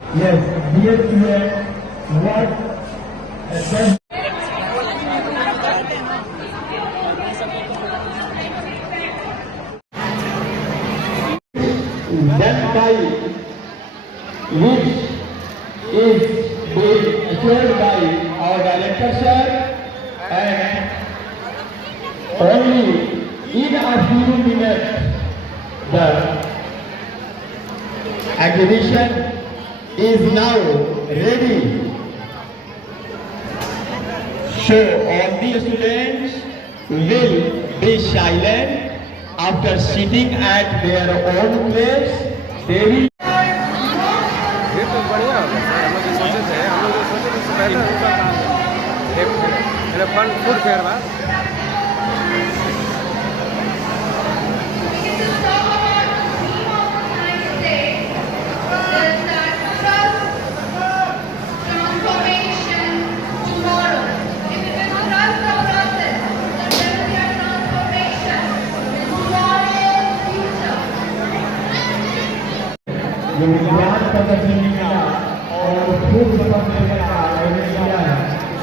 Yes, dear students, what does done by which is being assured by our director sir, and only in a few minutes the exhibition is now ready. So all the students will be silent after sitting at their own place. They will ये तो बढ़िया होगा sir. हम लोग जो सोचे थे उससे पहले उनका काम है। मेरा फंड फूड फेयर बा जो विज्ञान प्रदर्शनी मिला और खूब प्रदर्शनी का आयोजन किया है,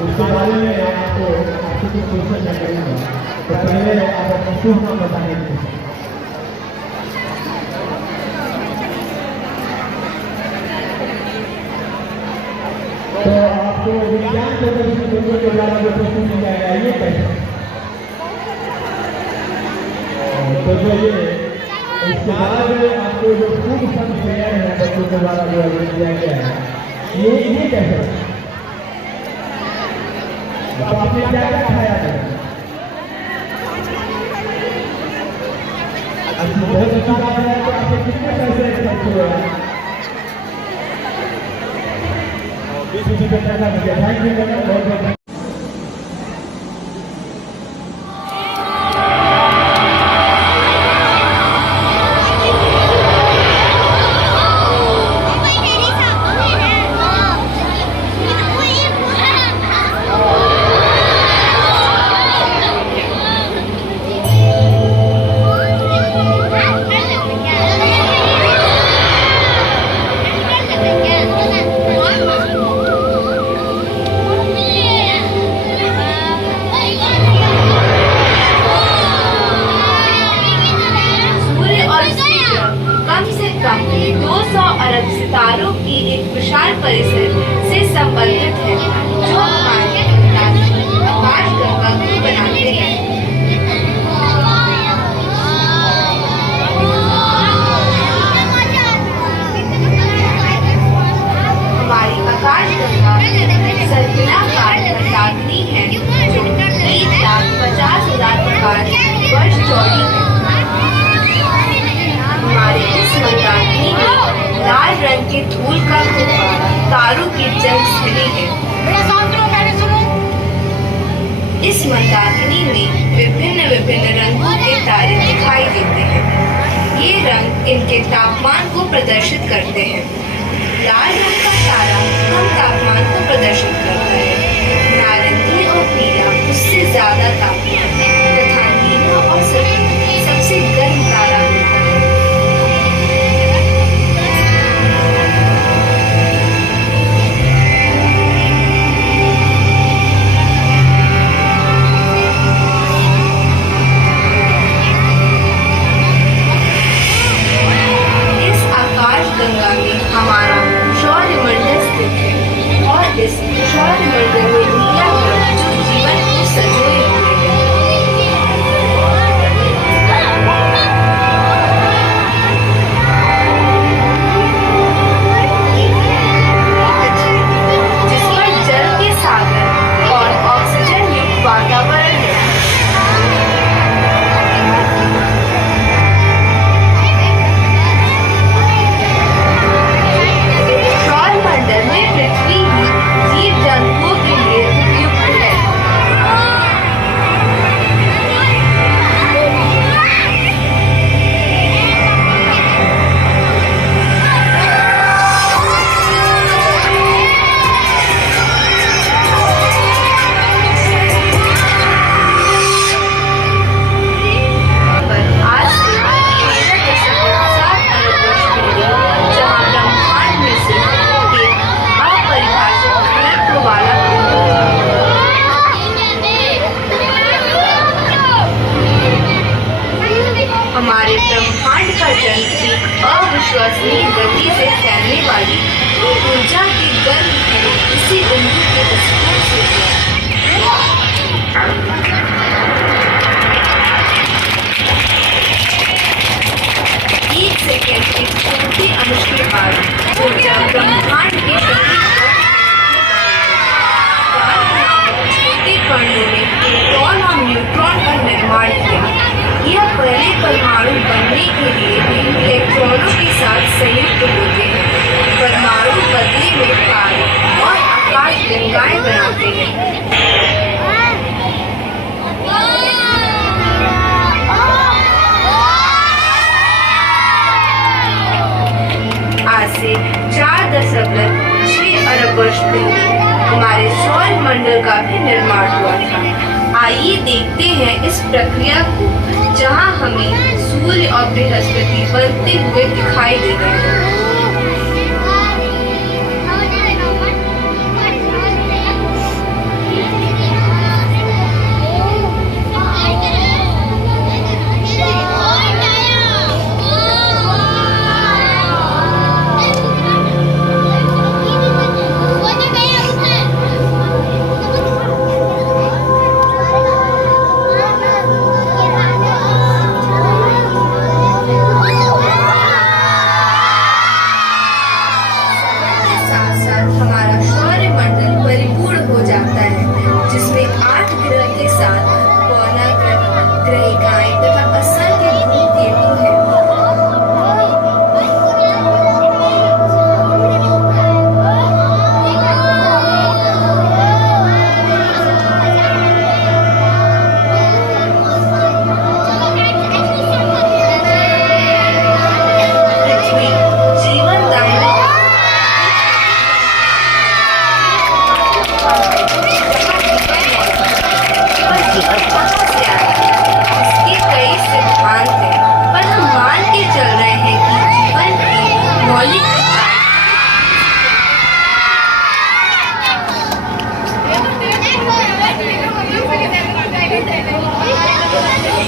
उसके बारे में आपको कुछ क्वेश्चन मैं करूँगा। तो पहले आप अपना शुभ नाम बताएंगे। तो आपको विज्ञान प्रदर्शनी के द्वारा जो प्रश्न मिल जाएगा ये कैसे? तो जो ये इसके बाद आपको जो फूड फंड फेयर है बच्चों के द्वारा जो आयोजित किया गया है, ये कैसे? तो आपने क्या क्या खाया था? बहुत अच्छा बात है। तो आपने कितने पैसे खर्च हुए हैं? 20 पैसा मुझे थैंक यू बहुत बहुत। सितारों की एक विशाल परिसर से संबंधित है जो हमारे आकाश गंगा को बनाते हैं। हमारी आकाश गंगा सर्पिलाकार मंदाकिनी है जो 1,50,000 प्रकाश वर्ष चौड़ी है। हमारे इस मंदाकिनी में लाल रंग के धूल का कुआं तारों की जलस्थली है। इस मंदाकिनी में विभिन्न विभिन्न रंगों के तारे दिखाई देते हैं। ये रंग इनके तापमान को प्रदर्शित करते हैं। लाल रंग का तारा कम तापमान को प्रदर्शित करता है। नारंगी और पीला उससे ज्यादा तापमान तथा नीला और सफेद सबसे गर्म तारा होता है। गंगा में हमारे रोशनी के लिए इलेक्ट्रॉनों के साथ संयुक्त होते हैं। परमाणु बदले में कार्य और आकाश गंगाएं बनाते हैं। आज से 4.6 अरब वर्ष पहले हमारे सौर मंडल का भी निर्माण हुआ था। आइए देखते हैं इस प्रक्रिया को, जहां हमें सूर्य और बृहस्पति बनते हुए दिखाई दे रहे हैं।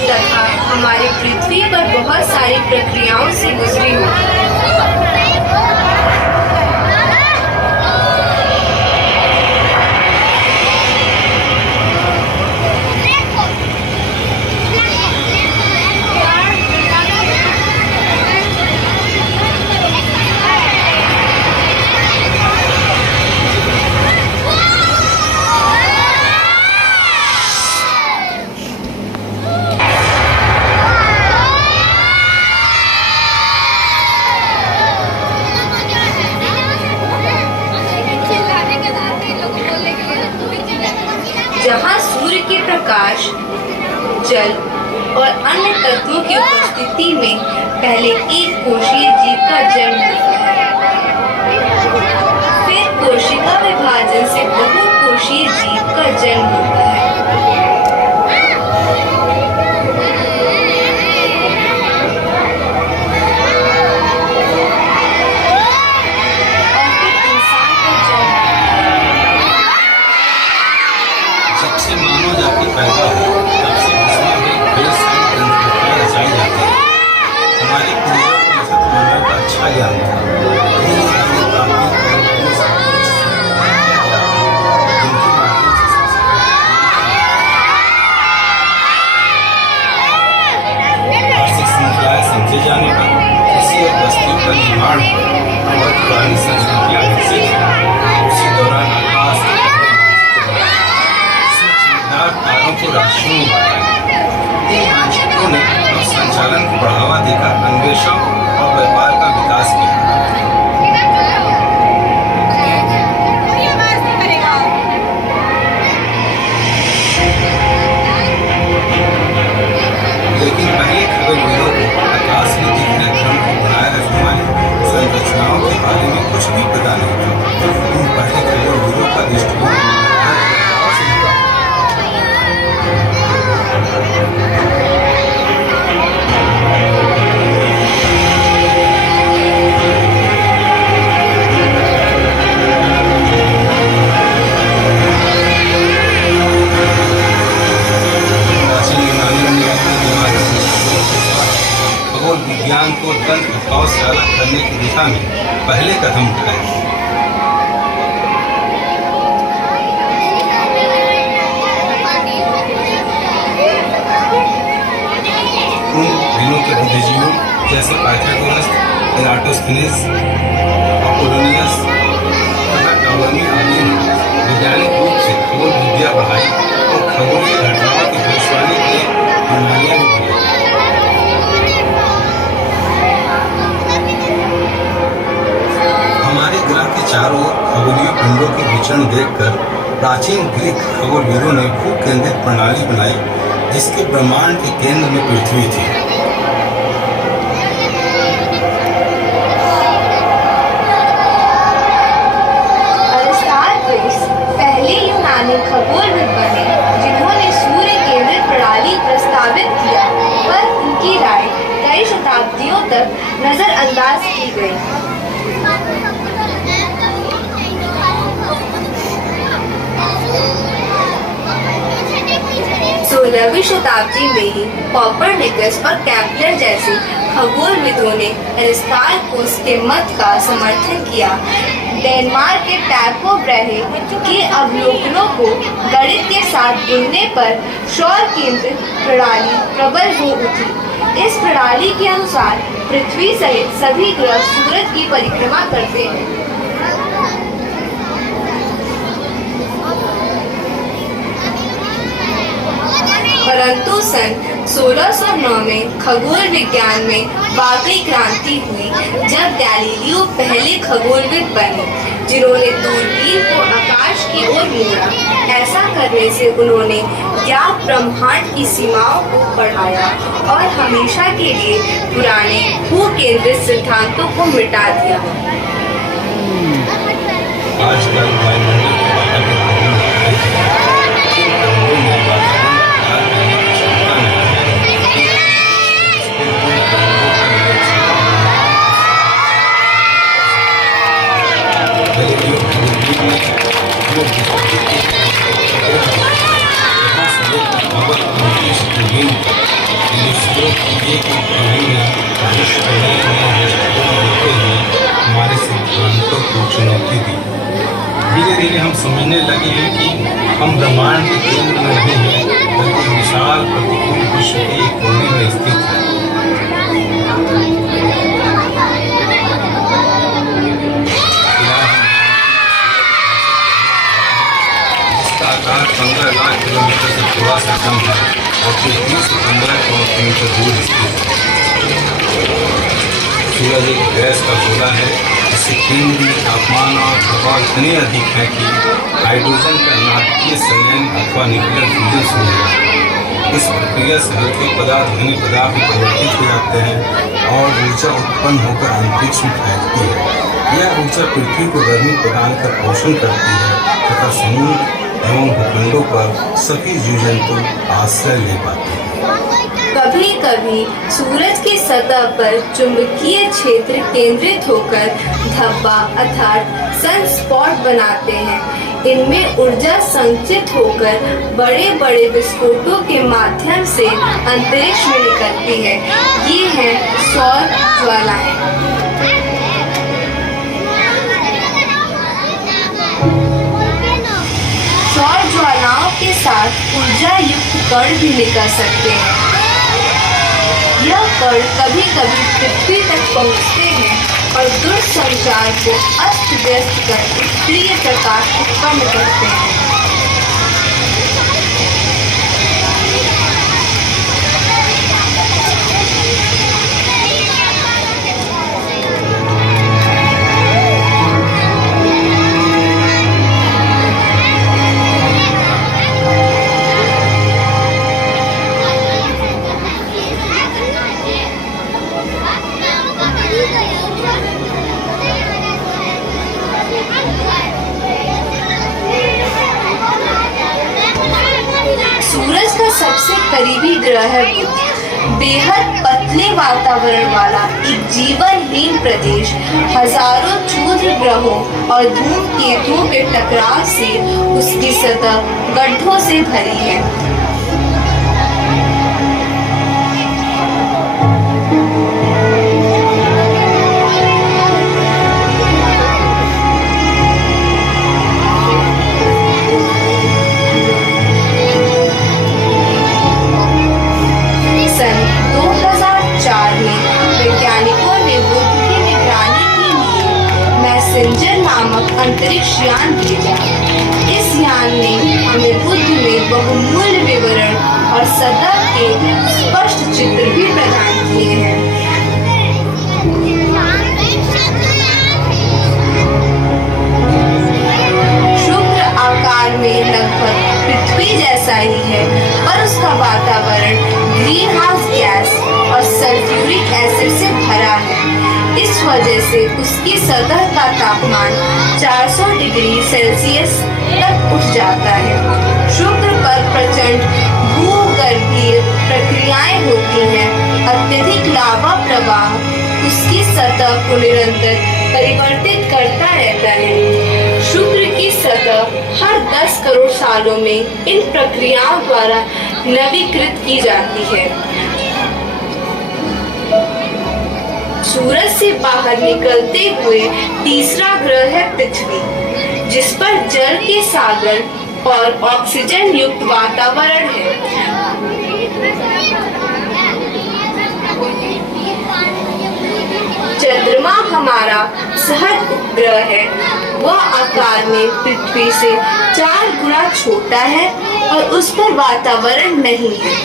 तथा हमारी पृथ्वी पर बहुत सारी प्रक्रियाओं से गुजरी होगी। जहाँ सूर्य के प्रकाश, जल और अन्य तत्वों की उपस्थिति में पहले एक कोशीय जीव का जन्म होता है, फिर कोशिका विभाजन से बहुकोशीय जीव का जन्म होता है। पैदा हो तब से उसमें भी कई सारी तंत्रिकाएं रचाई जाती हैं। हमारी पूजा को नक्षत्र मंडल का अच्छा ज्ञान था। वार्षिक श्रृंखलाएं समझे जाने पर किसी एक वस्तु का निर्माण और पुरानी संस्कृतियां विकसित उसी दौरान आकाश तारों को राशियों में बांटा। इन मानचित्रों ने मानव संचालन को बढ़ावा देकर अन्वेषण और व्यापार का विकास किया। लेकिन पहले खगोलविदों को आकाश में दिखने क्रम को बनाए रखने वाली संरचनाओं के बारे में कुछ भी पता नहीं था। उन पहले खगोलविदों का दृष्टिकोण विज्ञान को तंत्र भाव से अलग करने की दिशा में पहले कदम उठाए। उन दिनों के बुद्धिजीवियों जैसे पाइथागोरस, एराटोस्थेनेस, अपोलोनियस तथा टॉलमी आदि ने वैज्ञानिक रूप से खगोल विद्या बढ़ाई और खगोलीय घटनाओं की भविष्यवाणी के लिए प्रणालियां भी बनाई। चारों ओर खगोलीय पिंडों के विचरण देखकर प्राचीन ग्रीक खगोलविदों ने भू केंद्रित प्रणाली बनाई, जिसके ब्रह्मांड के केंद्र में पृथ्वी थी। अरिस्टार्कस पहले यूनानी खगोलविद बने जिन्होंने सूर्य केंद्रित प्रणाली प्रस्तावित किया, पर उनकी राय कई शताब्दियों तक नजरअंदाज की गई। 16वीं शताब्दी में ही कोपरनिकस और केपलर जैसे खगोलविदों ने अरिस्टार्कस के मत का समर्थन किया। डेनमार्क के टाइपो ब्रेहे के अवलोकनों को गणित के साथ जुड़ने पर सौर केंद्रित प्रणाली प्रबल हो उठी। इस प्रणाली के अनुसार पृथ्वी सहित सभी ग्रह सूरज की परिक्रमा करते हैं। परंतु सन 1609 में खगोल विज्ञान में वाकई क्रांति हुई, जब गैलीलियो पहले खगोलविद बने जिन्होंने दूरबीन को आकाश की ओर मोड़ा। ऐसा करने से उन्होंने ज्ञात ब्रह्मांड की सीमाओं को बढ़ाया और हमेशा के लिए पुराने भू केंद्रित सिद्धांतों को मिटा दिया। आजकल वायुमंडल के वातावरण हमारे सिद्धांतों को चुनौती दी। धीरे धीरे हम समझने लगे हैं कि हम ब्रह्मांड के केंद्र में नहीं हैं, बल्कि विशाल प्रतिकूल विश्व के एक कोने में स्थित हैं। जिसका आकार 15 लाख किलोमीटर से थोड़ा सा कम है और पृथ्वी से 15 किलोमीटर दूर स्थित है। सूरज एक गैस का गोला है जिसके केंद्र में तापमान और दबाव इतने अधिक है कि हाइड्रोजन का नाभिकीय संयन अथवा न्यूक्लियर फ्यूजन शुरू होता है। इस प्रक्रिया से हल्के पदार्थ घने पदार्थ में परिवर्तित हो जाते हैं और ऊर्जा उत्पन्न होकर अंतरिक्ष में फैलती है। यह ऊर्जा पृथ्वी को गर्मी प्रदान कर पोषण करती है तथा समुद्र एवं भूखंडों पर सभी जीव जंतु आश्रय ले पाते हैं। कभी कभी सूरज की सतह पर चुंबकीय क्षेत्र केंद्रित होकर धब्बा अर्थात सनस्पॉट बनाते हैं। इनमें ऊर्जा संचित होकर बड़े बड़े विस्फोटों के माध्यम से अंतरिक्ष में निकलती है। ये है सौर ज्वालाएं। सौर ज्वालाओं के साथ ऊर्जा युक्त कण भी निकल सकते हैं। यह कण कभी कभी पृथ्वी तक पहुंचते हैं और दूरसंचार को अस्त व्यस्त कर प्रिय प्रकाश उत्पन्न करते हैं। सूरज का सबसे करीबी ग्रह है बुध। बेहद पतले वातावरण वाला एक जीवनहीन प्रदेश हजारों क्षुद्र ग्रहों और धूमकेतुओं के टकराव से उसकी सतह गड्ढों से भरी है। सन 2004 में वैज्ञानिकों ने बुध की निगरानी के लिए मैसेंजर नामक अंतरिक्ष यान भेजा। इस यान ने हमें बुध में बहुमूल्य विवरण और सतह के स्पष्ट चित्र भी प्रदान किए हैं। सतह का तापमान 400 डिग्री सेल्सियस तक उठ जाता है। शुक्र पर प्रचंड भूगर्भीय प्रक्रियाएं होती हैं। अत्यधिक लावा प्रवाह उसकी सतह को निरंतर परिवर्तित करता रहता है। शुक्र की सतह हर 10 करोड़ सालों में इन प्रक्रियाओं द्वारा नवीकृत की जाती है। सूरज से बाहर निकलते हुए तीसरा ग्रह है पृथ्वी, जिस पर जल के सागर और ऑक्सीजन युक्त वातावरण है। चंद्रमा हमारा सहज उपग्रह है। वह आकार में पृथ्वी से 4 गुना छोटा है और उस पर वातावरण नहीं है।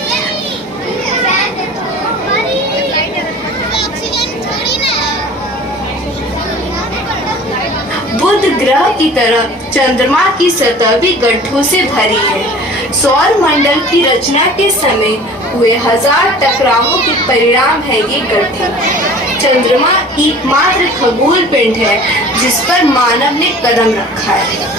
बुध ग्रह की तरह चंद्रमा की सतह भी गड्ढों से भरी है। सौर मंडल की रचना के समय हुए 1000 टकरावों के परिणाम है ये गड्ढे। चंद्रमा एकमात्र खगोल पिंड है जिस पर मानव ने कदम रखा है।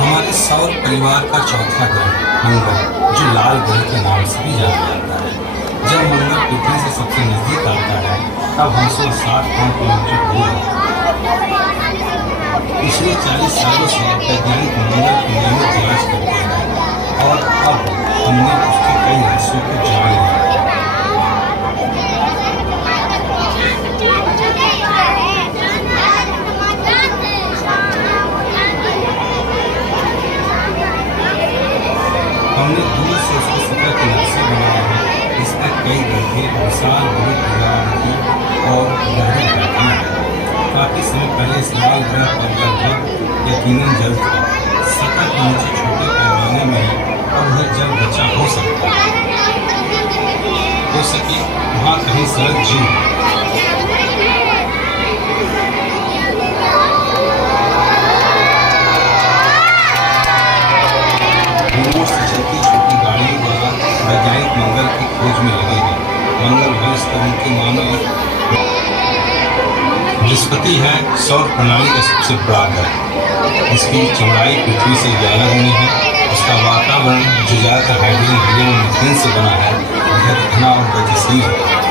हमारे सौर परिवार का चौथा ग्रह मंगल, जो लाल ग्रह के नाम से भी जाना जाता है। जब मंगल पृथ्वी से सबसे नजदीक आता है तब 160 किलोमीटर दूर है। पिछले 40 सालों से वैज्ञानिक मंगल की नियमित जांच करते हैं और अब हमने उसके कई रहस्यों को जान लिया। हमने दूर से उसके सतह के नक्शे बनाए हैं। इस पर कई गड्ढे, विशाल बड़ी की और गहरी घाटियां हैं। काफी समय पहले इस लाल ग्रह पर लगभग यकीनन जल था। सतह के नीचे छोटे पैमाने में और उधर जल बचा हो सकता है। हो सके वहाँ कहीं सड़क जीव है। रिमोट से चलती छोटी गाड़ियों द्वारा वैज्ञानिक मंगल की खोज में लगे हैं। मंगल ग्रह पर उनके मानव बृहस्पति है सौर प्रणाली का सबसे बड़ा ग्रह। इसकी चौड़ाई पृथ्वी से 11 गुनी है। उसका वातावरण जो ज़्यादातर हाइड्रोजन, हीलियम और मीथेन से बना है, बेहद घना और गतिशील है।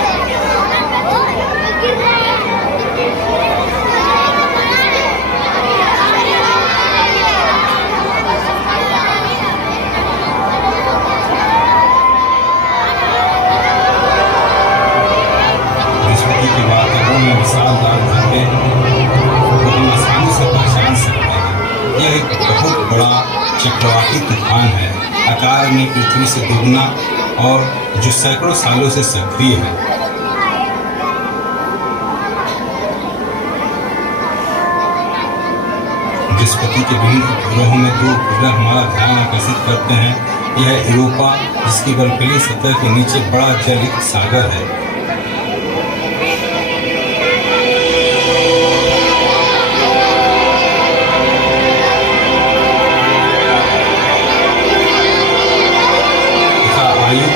के वातावरण में विशालदार झंडे को हम आसानी से पहचान सकते हैं। यह एक बहुत बड़ा चक्रवाती तूफान है, आकार में पृथ्वी से दुगना और जो सैकड़ों सालों से सक्रिय है। बृहस्पति के विभिन्न उपग्रहों में 2 उपग्रह हमारा ध्यान आकर्षित करते हैं। यह यूरोपा, जिसकी बर्फीली सतह के नीचे बड़ा जलयुक्त सागर है।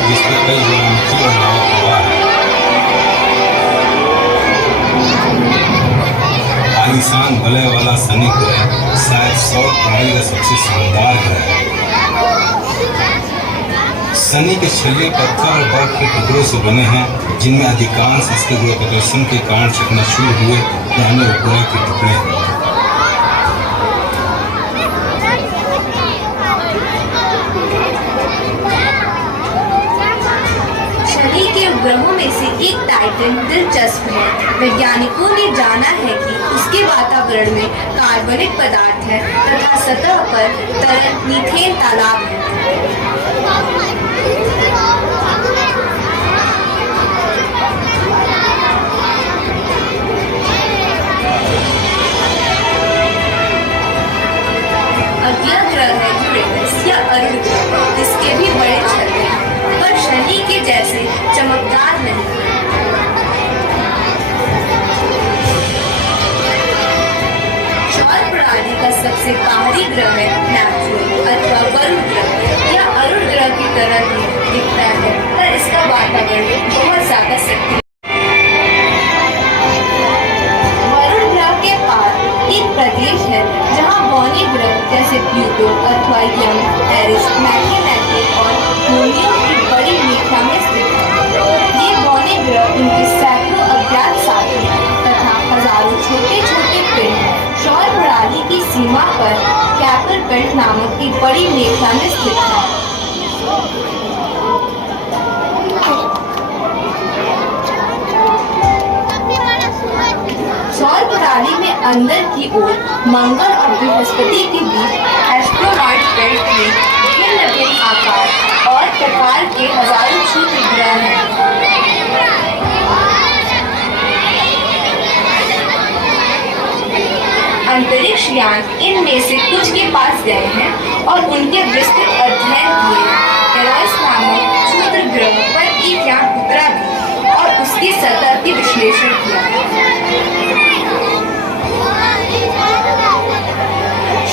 जिस पर कई ज्वालामुखी और लावा प्रवाह है। आलीशान वलय वाला शनि ग्रह शायद सौर प्रणाली का सबसे शानदार ग्रह है। शनि के छल्ले पत्थर और बर्फ के टुकड़ों से बने हैं, जिनमें अधिकांश इसके गुरुत्वाकर्षण के कारण चकनाचूर हुए पुराने उपग्रह के टुकड़े हैं। ग्रहों में से एक टाइटन दिलचस्प है। वैज्ञानिकों ने जाना है कि उसके वातावरण में कार्बनिक पदार्थ है तथा सतह पर तरल मीथेन तालाब है। अगला ग्रह है यूरेनस या अरुण ग्रह। इसके भी बड़े छल्ले हैं पर शनि के जैसे चमकदार नहीं। सौर प्रणाली का सबसे बाहरी ग्रह है नेपच्यून अथवा वरुण ग्रह। यह अरुण ग्रह की तरह ही दिखता है, पर इसका वातावरण बहुत ज्यादा सक्रिय। वरुण ग्रह के पार एक प्रदेश है जहां बौने ग्रह जैसे प्लूटो अथवा यंग, एरिस, मैक्रोमेटी और लूमियो की बड़ी मेखला में स्थित है। ये बौने ग्रह उनके सैकड़ों अज्ञात साथी तथा हजारों छोटे छोटे पिंड सौर प्रणाली की सीमा पर कैपर बेल्ट नामक एक बड़ी मेखला में स्थित है। सौर प्रणाली में अंदर की ओर मंगल और बृहस्पति के बीच एस्ट्रोनॉइड बेल्ट में भिन्न भिन्न आकार और प्रकार के हजारों क्षुद्र ग्रह हैं। अंतरिक्ष यान इनमें से कुछ के पास गए हैं और उनके विस्तृत अध्ययन किए। एरोस नामक क्षुद्र ग्रह पर एक यान उतरा भी और उसकी सतह की विश्लेषण किया।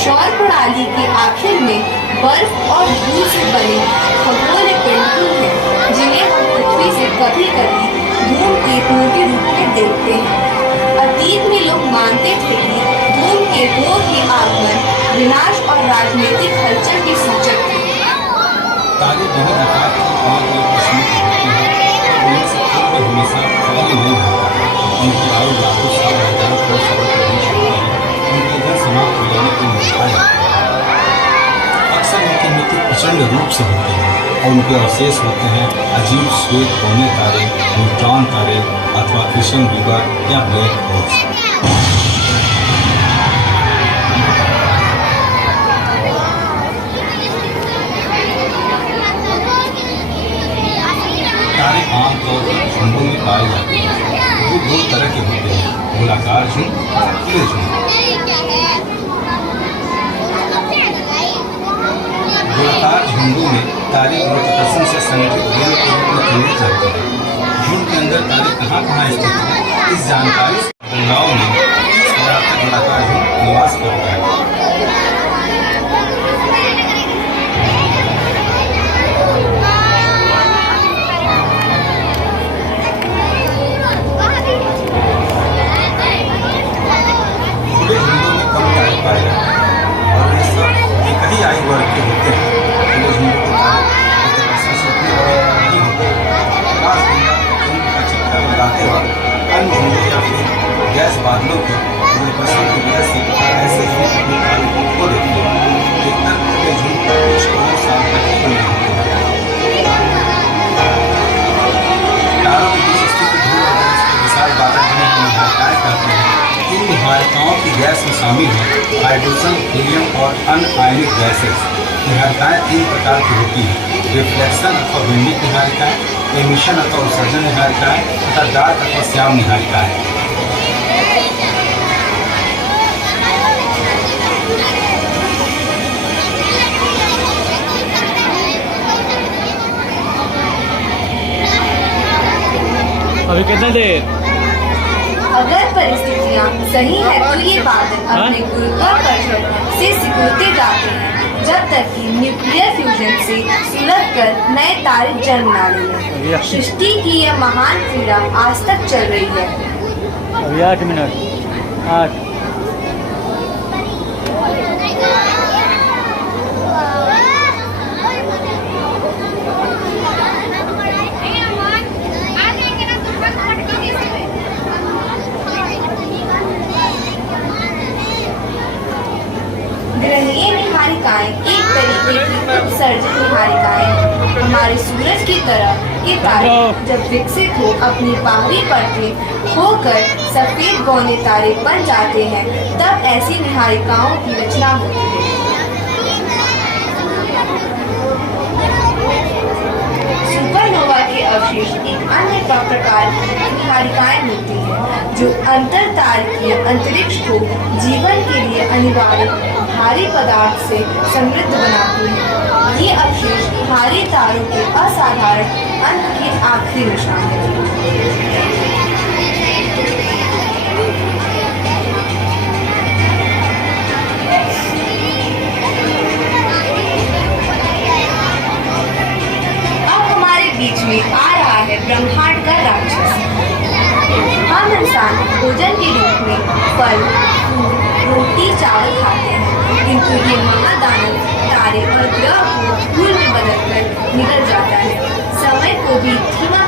सौर प्रणाली के आखिर में बर्फ और धूल से बने खगोलीय पिंड हैं, जिन्हें हम पृथ्वी से कभी कभी धूमकेतुओं के रूप में देखते हैं। अतीत में लोग मानते थे कि धूमकेतुओं के आगमन विनाश और राजनीतिक हलचल के सूचक थे। तारे बहुत आकार की और किस्म की होती हैं और उनमें से कोई भी हमेशा खाली नहीं रहता। उनकी आयु लाखों साल हजारों करोड़ सालों के बीच होती है। उनके जल समाप्त हो जाने को मिलता है। अक्सर उनकी मृत्यु प्रचंड रूप से होती है और उनके अवशेष होते हैं अजीब श्वेत कोने तारे, न्यूट्रॉन तारे अथवा कृष्ण विवर या ब्लैक होल्स। तारे आमतौर पर झुंडों में पाए जाते हैं, जो दो तरह के होते हैं, गोलाकार झुंड और खुले झुंड। गोलाकार झुंडों में तारे गुरुत्वाकर्षण से संगठित गेंद के रूप में केंद्रित रहते हैं। झुंड के अंदर तारे कहाँ कहाँ स्थित हैं, इस जानकारी गंगाओं में गोलाकार झुंड निवास करता है। खुले झुंडों में कम तारे पाए जाते हैं और वे सब एक ही आयु वर्ग के होते हैं। खुले झुंडों के तारे गुरुत्वाकर्षण से उतने बड़े नहीं होते। खास झुंड का चक्कर लगाते वक्त अन्य झुंडों या फिर गैस बादलों के गुरुत्वाकर्षण की वजह से ऐसे झुंड अपने तारे को खो देते हैं। अधिकतर खुले झुंड कुछ करोड़ साल तक ही बने होते हैं। तारों के बीच स्थित ध्रुव और इसके विशाल बादल बने हुए निहारिकाएं कहते हैं। इन निहारिकाओं की गैस में शामिल हैं हाइड्रोजन, हीलियम और अन्य आयनिक गैसेस। निहारिकाएं तीन प्रकार की होती हैं: रिफ्लेक्शन अथवा बिंबित निहारिकाएं, एमिशन अथवा उत्सर्जन निहारिकाएं तथा डार्क अथवा श्याम निहारिकाएं। अभी कितना देर? अगर परिस्थितियां सही है तो ये बादल अपने गुरुत्वाकर्षण से सिकुड़ते जाते हैं, जब तक कि न्यूक्लियर फ्यूजन से सुलगकर नए तारे जन्म ना लें। सृष्टि की यह महान क्रीड़ा आज तक चल रही है। अभी 8 मिनट 8। ग्रहीय निहारिकाएं एक तरीके की उत्सर्जन निहारिकाएं हैं। हमारे सूरज की तरह के तारे जब विकसित हो अपनी बाहरी परतें खोकर सफेद बौने तारे बन जाते हैं, तब ऐसी निहारिकाओं की रचना होती है। सुपरनोवा के अवशेष एक अन्य प्रकार की निहारिकाएं होती हैं, जो अंतरतारकीय अंतरिक्ष को जीवन के लिए अनिवार्य भारी पदार्थ से समृद्ध बनाती हैं। ये अवशेष भारी तारों के असाधारण अंत के आखिरी निशान हैं।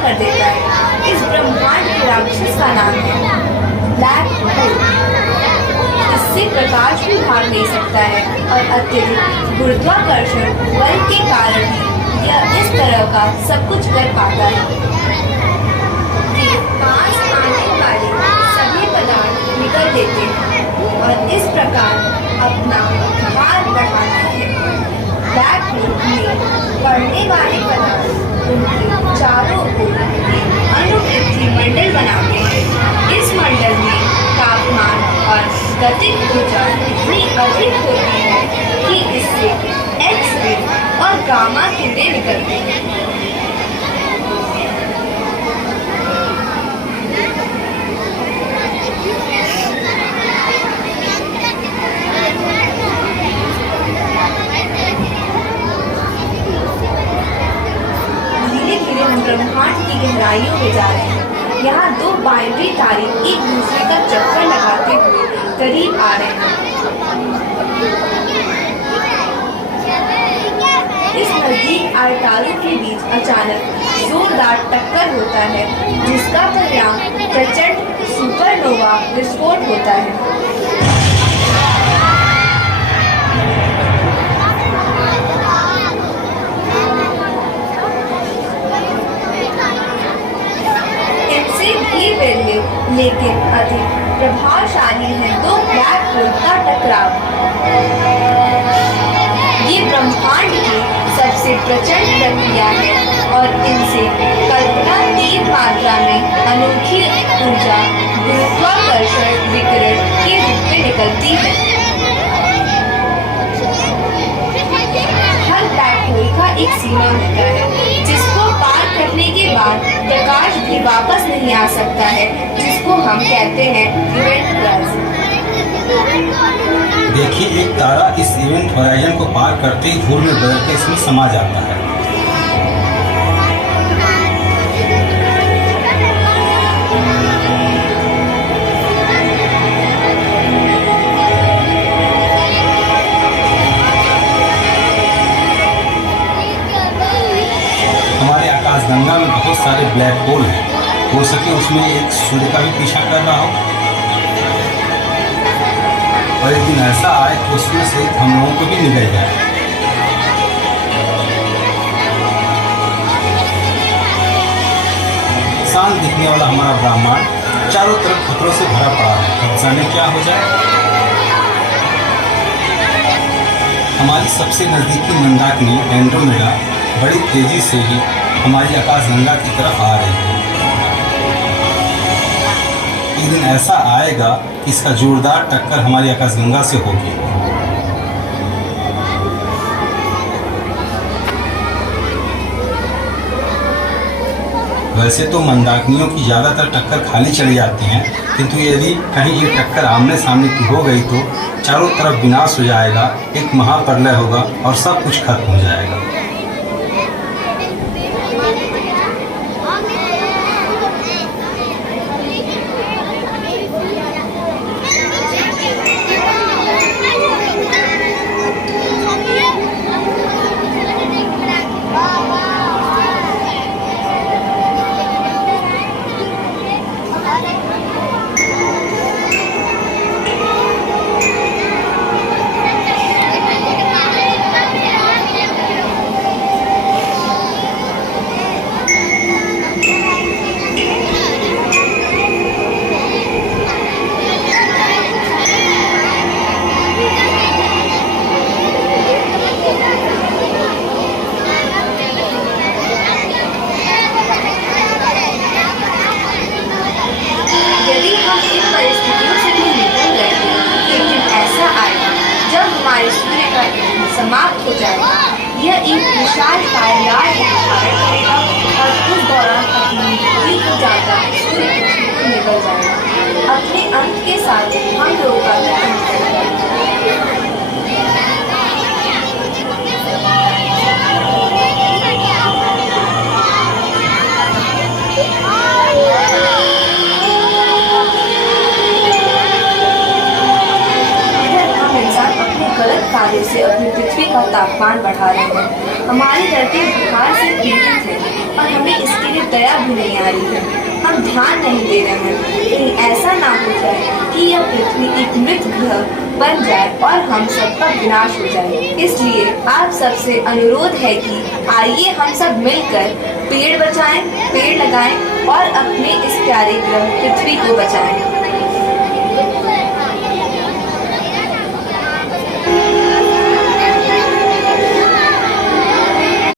कर देता है। इस ब्रह्मांड के राक्षस का नाम है ब्लैक होल। इससे प्रकाश भी भाग नहीं सकता है और अत्यधिक गुरुत्वाकर्षण बल के कारण ही यह इस तरह का सब कुछ कर पाता है। ये पास आने वाले सभी पदार्थ निकल देते हैं और इस प्रकार अपना भार बढ़ाते हैं। ब्लैक होल में पड़ने वाले पदार्थ उनके चारों ओर अनुवृत्ति मंडल बनाते हैं। इस मंडल में तापमान और गतिज ऊर्जा इतनी अधिक होती है कि इससे एक्स-रे और गामा किरणें निकलती हैं। ब्रह्मांड की गहराइयों में जा रहे हैं। यहाँ दो बाइनरी तारे एक दूसरे का चक्कर लगाते हुए करीब आ रहे हैं। इस नजदीक आए तारों के बीच अचानक जोरदार टक्कर होता है, जिसका परिणाम प्रचंड सुपरनोवा विस्फोट होता है। लेकिन अधिक प्रभावशाली है दो ब्लैक होल का टकराव। ये ब्रह्मांड की सबसे प्रचंड प्रक्रिया है और इनसे कल्पनातीत मात्रा में अनोखी ऊर्जा गुरुत्वाकर्षण विकिरण के रूप में निकलती है। हर ब्लैक होल का एक सीमा होता है, जिसको पार करने के बाद प्रकाश भी वापस नहीं आ सकता है, जिसको हम कहते हैं इवेंट होराइजन। देखिए, एक तारा इस इवेंट होराइजन को पार करते ही धूल में बदलकर इसमें समा जाता है। हमारे आकाशगंगा में बहुत सारे ब्लैक होल हैं। हो सके उसमें एक सूर्य का भी पीछा कर रहा हो और एक दिन ऐसा आए कि उसमें से हम लोगों को भी निकल जाए। शांत दिखने वाला हमारा ब्रह्मांड चारों तरफ खतरों से भरा पड़ा है। कब जाने क्या हो जाए। हमारी सबसे नजदीकी मंदाकिनी एंड्रोमेडा बड़ी तेजी से ही हमारी आकाशगंगा की तरफ आ रही है। एक दिन ऐसा आएगा कि इसका जोरदार टक्कर हमारी आकाशगंगा से होगी। वैसे तो मंदाकिनियों की ज़्यादातर टक्कर खाली चली जाती हैं, किंतु यदि कहीं ये टक्कर आमने सामने की हो गई तो चारों तरफ विनाश हो जाएगा, एक महाप्रलय होगा और सब कुछ खत्म हो जाएगा। समाप्त हो जाएगा। यह एक विशाल कायनात धारण करेगा और उस दौरान अपनी पूरी ऊर्जा सूर्य पृथ्वी को निकल जाएगा। अपने अंत के साथ हम लोगों का भी अंत करेगा। हम इंसान अपने गलत कार्य से अपनी पृथ्वी का तापमान बढ़ा रहे हैं। हमारी धरती बुखार से पीड़ित है और हमें इसके लिए दया भी नहीं आ रही है। हम ध्यान नहीं दे रहे हैं। कहीं ऐसा ना हो जाए कि यह पृथ्वी एक मृत ग्रह बन जाए और हम सबका विनाश हो जाए। इसलिए आप सबसे अनुरोध है कि आइए हम सब मिलकर पेड़ बचाएं, पेड़ लगाएं और अपने इस प्यारे ग्रह पृथ्वी को बचाएं।